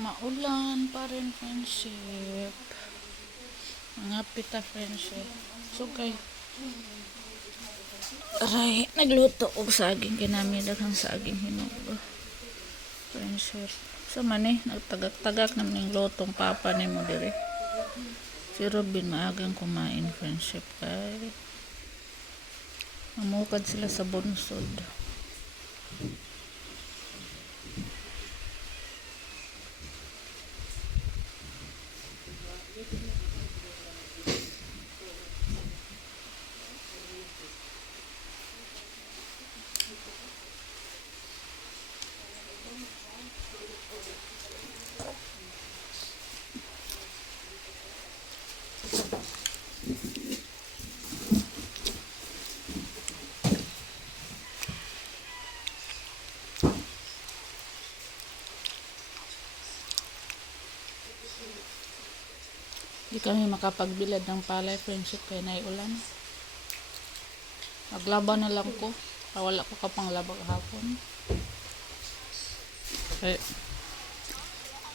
Maulan pa rin, friendship. Mga pita, friendship. So, kay aray, nagluto og saging. Kinamilaghang saging hinugo. Friendship. So, man nagtagak-tagak naman yung lutong papa ni mo dire. Si Robin maagang kumain, friendship. Kay mamukad sila sa bunsod. Di kami makapagbilad ng palay, friendship, kaya naiulan. Maglaban na lang ko. Wala ko kapang labag hapon. Kaya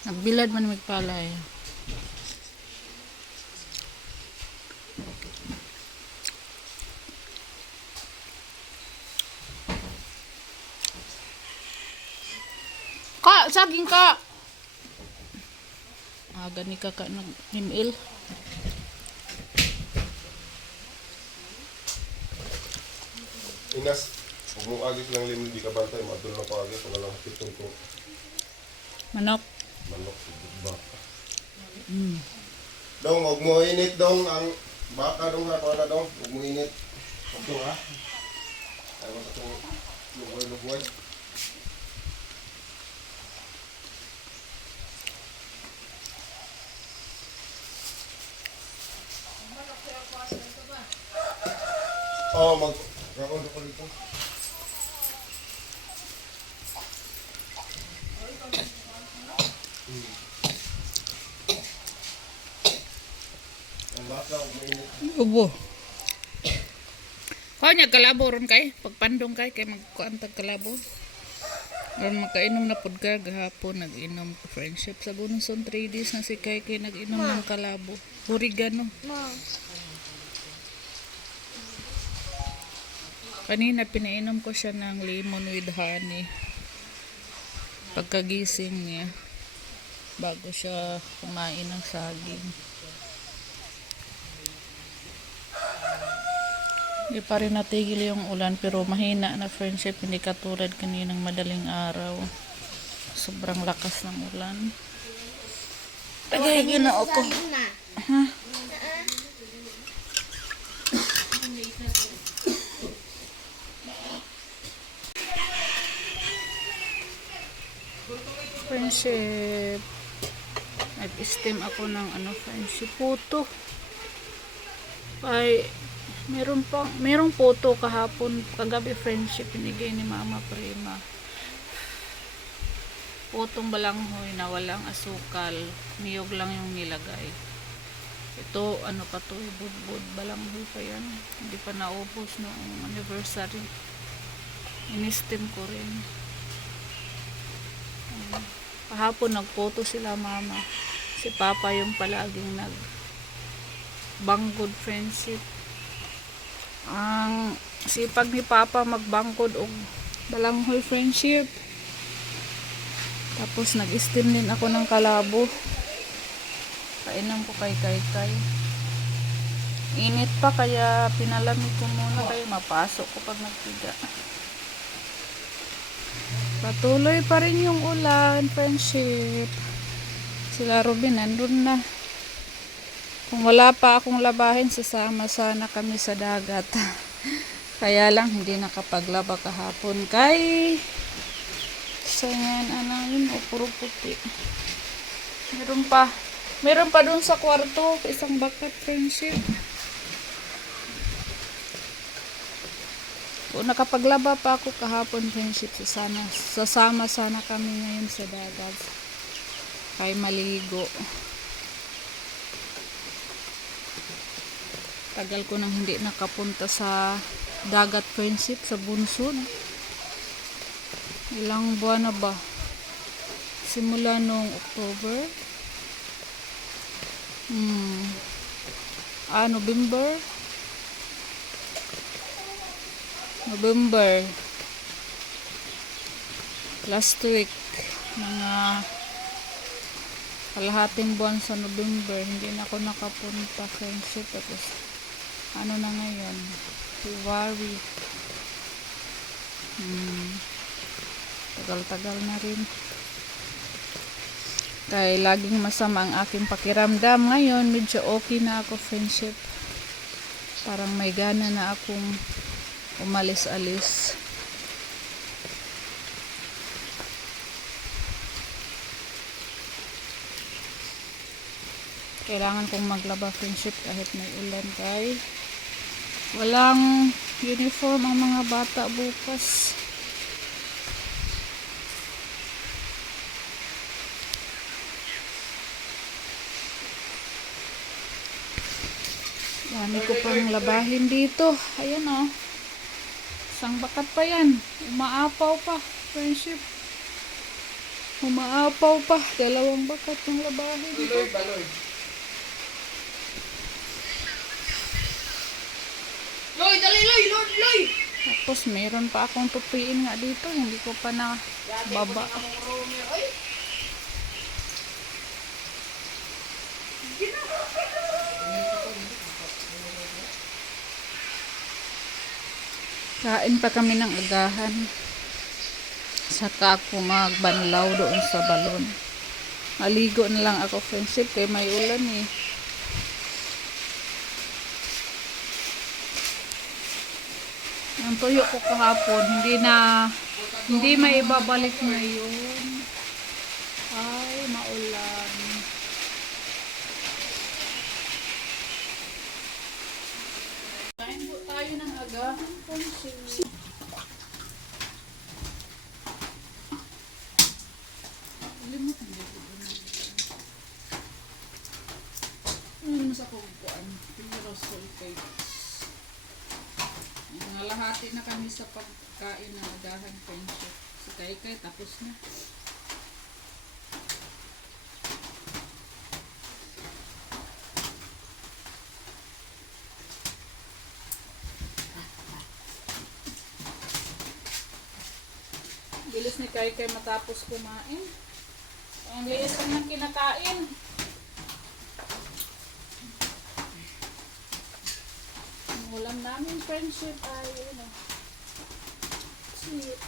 nagbilad man magpalay. Ka! Saging ka! Gani ka ng email. Inas, huwag mong agis lang limon, di ka bantay, madul na pa agis, wala lang hapitong ko. Manok. Manok, baka. Dong, huwag mo init dong, ang baka dong ha, wala dong, huwag mo init. Huwag dong ha. Ayaw sa itong luboy-luboy. Oh, mag-rakon ako dito. Ang baka, huwag mo init. Ubo. Kanya kalabo ron kay pagpandong kay magkuantag kalabo. Ron makainom na pud ka gahapon nag-inom ko, friendship sa Gunson 3 days na si kay nag-inom ng kalabo. Oregano. Kanina pinainom ko siya ng lemon with honey. Pagkagising niya bago siya kumain ng saging. Hindi pa rin natigil yung ulan pero mahina na, friendship, hindi katulad kaninang madaling araw. Sobrang lakas ng ulan. Tagay ginoo ko. Ha? Friendship. Nag-steam ako ng friendship, puto. Ay merong puto kahapon, kagabi, friendship, binigay ni Mama Prima. Putong balanghoy na walang asukal, niyog lang yung nilagay. Ito, pa to, budbud, balanghoy pa yan. Hindi pa naubos noong anniversary. In-steam ko rin. Kahapon nagpoto sila Mama. Si Papa yung palaging banggod, friendship. Ang sipag ni Papa magbangkod og balanghoy, friendship. Tapos nag-steam din ako ng kalabo. Kainan ko kay. Init pa kaya pinalamig ko muna kaya mapasok ko pag nagtiga. Patuloy pa rin yung ulan, friendship. Sila Robin nandun na. Kung wala pa akong labahin, sasama sana kami sa dagat. Kaya lang hindi nakapaglaba kahapon kay sayan yun, puro puti. Meron pa dun sa kwarto, isang bucket, friendship. Kung nakapaglaba pa ako kahapon, friendship, sasama sana kami ngayon sa dagat kay maligo. Tagal ko nang hindi nakapunta sa dagat, friendship, sa bunsod. Ilang buwan na ba? Simula nung October. November. Last week. Mga kalahating buwan sa November. Hindi na ako nakapunta friendship. Tapos, ano na ngayon? February. Tagal-tagal na rin. Kaya laging masama ang aking pakiramdam. Ngayon, medyo okay na ako friendship. Parang may gana na akong umalis-alis. Kailangan kong maglaba friendship kahit may ulan kay walang uniform ang mga bata bukas. Dami ko pang labahin dito. Ayan o. Isang bakat pa yan. Umaapaw pa. Friendship. Umaapaw pa. 2 bakat yung labahin dito. Baloy. Loy, dali, Loy! Tapos meron pa akong tupiin nga dito. Hindi ko pa na baba. Kain pa kami ng agahan. Saka ako magbanlaw doon sa balon. Maligo na lang ako friendship kaya may ulan eh. Ang tuyo ko kahapon, hindi maibabalik ngayon. Ay, maulan. Kain po tayo ng agahan, friendship. Ano sa kukuan? Pinaros sulfates. Nalahati na kami sa pagkain ng agahan friendship. Si Kay tapos na. Bilis ni Kay matapos kumain. Ang bilis kanyang kinakain. Ang ulam namin friendship ay sweet.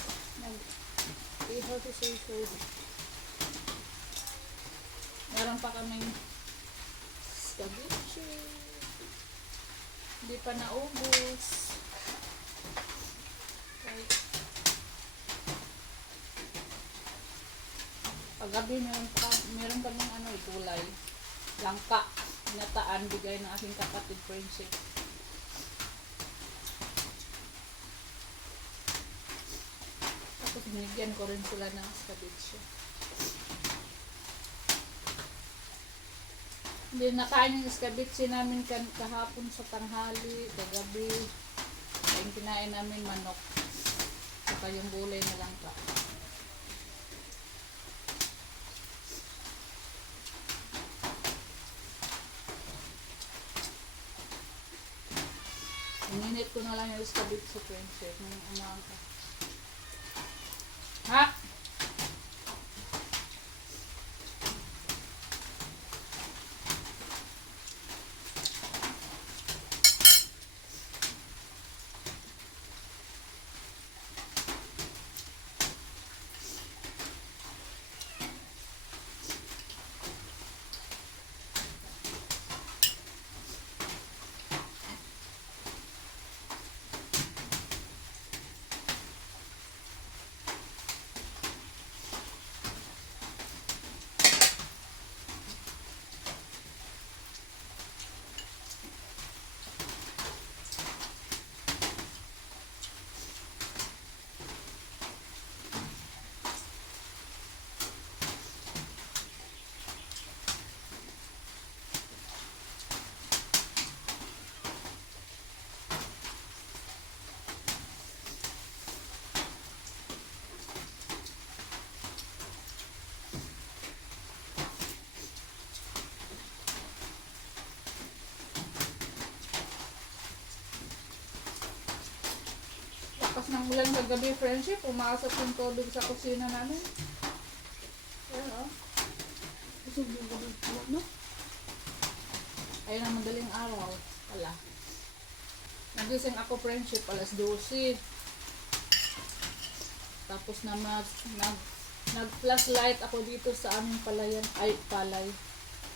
How to say food. Meron pa kaming ceviche. Hindi pa naubos. Okay. Paggabi meron kaming tulay. Langka. Nataan bigay ng aking kapatid friendship. Tapos binigyan ko rin sila ng ceviche. Hindi nakain yung ceviche namin kahapon sa tanghali, kagabi. Yung kinain namin manok. Saka yung gulay na langka. Ininit ko na lang yung ceviche friendship ng umaga. Ha? Ulan kagabi, friendship, pumasok yung tubig sa kusina namin. Ayan, oh. Busog yung gabi. No? Ayun ang madaling araw. Wala. Nagising ako, friendship, alas 12. Tapos na nag-flashlight ako dito sa aming palayan. Ay, palay.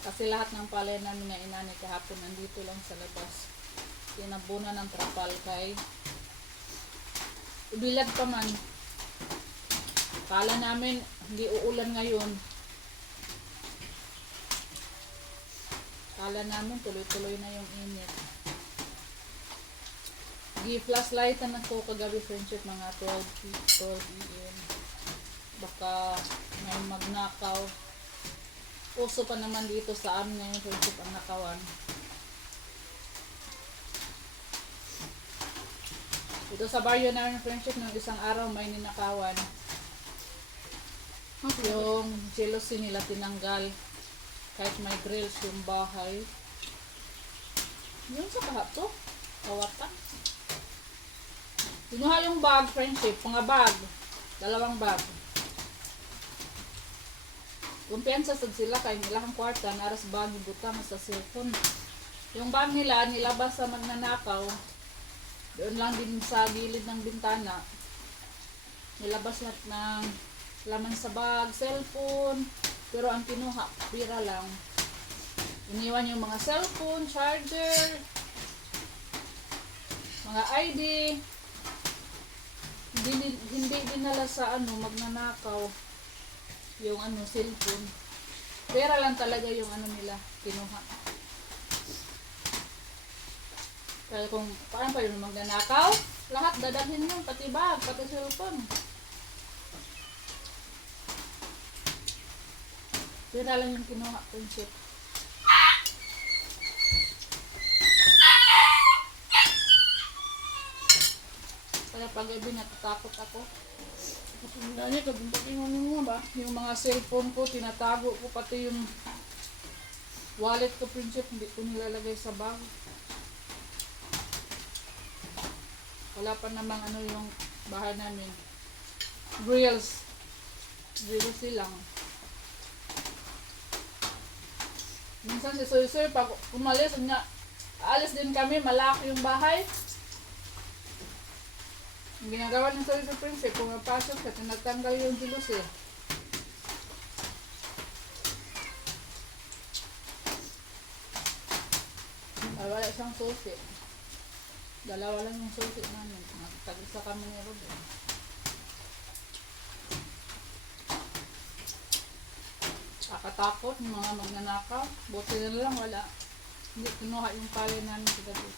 Kasi lahat ng palay namin na inani kahapon nandito lang sa labas. Tinabunan ng trapal kay ubilad pa man. Kala namin hindi uulan ngayon. Kala namin tuloy-tuloy na yung init. Flashlightan ako kagabi, friendship, mga 12 AM. Baka may magnakaw. Uso pa naman dito sa amin ngayon, friendship, ang nakawan. Dito sa baryo namin, friendship, ng isang araw may ninakawan. Yung jealousy nila tinanggal. Kahit may grills yung bahay. Yun sa kahato. Kawatan. Kinuha yung bag, friendship. Mga bag. 2 bag. Kumpiyansa sad sila kay nilang kwarta naras bag butang sa cellphone. Yung bag nila nilabas sa magnanakaw. Doon lang din sa gilid ng bintana. Nilabas lahat ng laman sa bag, cellphone. Pero ang kinuha, pira lang. Iniwan yung mga cellphone, charger, mga ID. Hindi dinala sa magnanakaw. Yung cellphone. Pera lang talaga yung nila, kinuha. Kaya kung paano pa yung magnanakaw, lahat dadalhin yun, pati bag, pati cellphone. Pera lang yung kinuha, friendship. Kaya pag-gabi natatakot ako. Dahil kagumpating mo ba? Yung mga cellphone ko, tinatago ko, pati yung wallet ko, friendship, hindi ko nilalagay sa bag. Wala pa namang yung bahay namin. Grills. Grills lang. Minsan si Soy pag umalis, aalis din kami, malaki yung bahay. Ang ginagawa ng Soy Princess, pumapasok ka, tinatanggal yung jealous eh. Wala isang susi. 2 lang yung susi namin. Tag-isa kami ni Robin. Kakatakot yung mga magnanakaw. Buti na lang wala. Hindi kinuha yung pala namin sa gabi.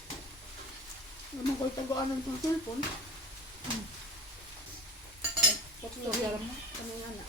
Naman ko itagoan ng cellphone. Patuloy mo. Ano nga na?